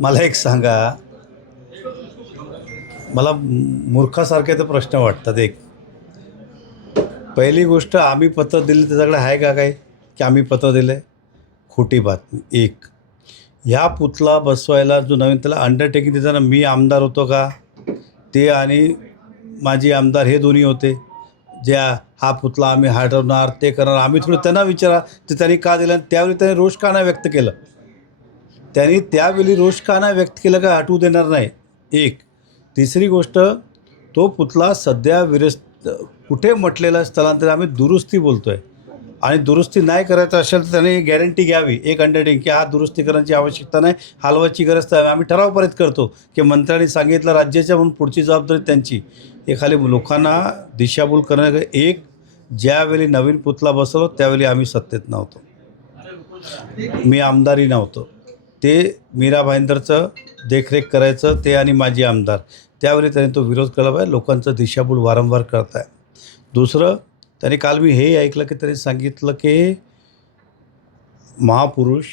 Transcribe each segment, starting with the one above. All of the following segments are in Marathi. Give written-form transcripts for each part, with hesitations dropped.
मला एक सांगा, मला मूर्खासारखे तर प्रश्न वाटतात. एक पहिली गोष्ट, आम्ही पत्र दिलं त्याच्याकडे आहे का काही की आम्ही पत्र दिलं आहे? खोटी बातमी. एक, ह्या पुतळा बसवायला जो नवीन त्याला अंडरटेकिंग देताना मी आमदार होतो का? ते आणि माजी आमदार हे दोन्ही होते. ज्या हा पुतळा आम्ही हटवणार, ते करणार. आम्ही थोडं त्यांना विचारा, ते त्यांनी का दिलं आणि त्यावेळी त्यांनी रोष का नाही व्यक्त केलं? त्यांनी त्यावेळी रोष का नाही व्यक्त केलं का हटवू देणार नाही? एक. तिसरी गोष्ट, तो पुतळा सध्या कुठे म्हटलेलं स्थलांतर आम्ही दुरुस्ती बोलतो आहे आणि दुरुस्ती नाही करायचं असेल तर त्याने गॅरंटी घ्यावी, एक अंडरटेकिंग, की हा दुरुस्ती करण्याची आवश्यकता नाही, हलवायची गरज नाही. आम्ही ठराव परत करतो की मंत्र्यांनी सांगितलं राज्याच्या, म्हणून पुढची जबाबदारी त्यांची. हे खाली लोकांना दिशाभूल करण्याचं. एक, ज्यावेळी नवीन पुतळा बसवलो त्यावेळी आम्ही सत्तेत नव्हतो, मी आमदारही नव्हतो. ते मीरा भाईंदरचं देखरेख करायचं ते आणि माजी आमदार, त्यावेळी त्यांनी तो विरोध केला पाहिजे. लोकांचं दिशाभूल वारंवार करत आहे. दुसरं, त्यांनी काल मी हेही ऐकलं की त्यांनी सांगितलं की महापुरुष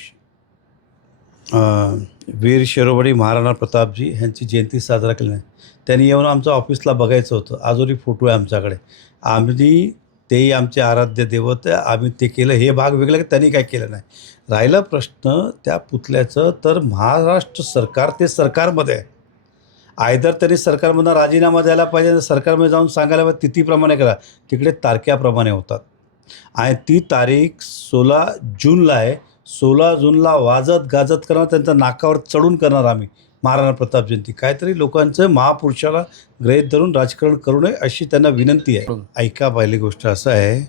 वीर शिरोमणी महाराणा प्रतापजी ह्यांची जयंती साजरा केली नाही. त्यांनी येऊन आमचं ऑफिसला बघायचं होतं. अजूनही फोटो आहे आमच्याकडे. आम्ही, तेही आमचे आराध्य दैवत आहे, आम्ही ते केलं. हे भाग वेगळं की त्यांनी काय केलं नाही. राहिला प्रश्न त्या पुतळ्याचं, तर महाराष्ट्र सरकार ते सरकारमध्ये आहे. आयदर त्यांनी सरकारमधून राजीनामा द्यायला पाहिजे, सरकारमध्ये जाऊन सांगायला पाहिजे तिथीप्रमाणे करा. तिकडे तारख्याप्रमाणे होतात आणि ती तारीख 16 जूनला आहे. 16 जूनला वाजत गाजत करणार, त्यांच्या नाकावर चढून करणार आम्ही महाराणा प्रताप जयंती. काहीतरी लोकांचं महापुरुषाला गृहीत धरून राजकारण करू नये अशी त्यांना विनंती आहे. ऐका, पहिली गोष्ट असं आहे,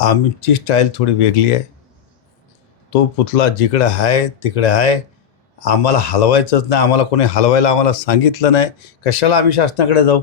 आमची स्टाईल थोडी वेगळी आहे. तो पुतळा जिकडे आहे तिकडे आहे. आम्हाला हलवायचंच नाही. आम्हाला कोणी हलवायला आम्हाला सांगितलं नाही. कशाला आम्ही शासनाकडे जाऊ?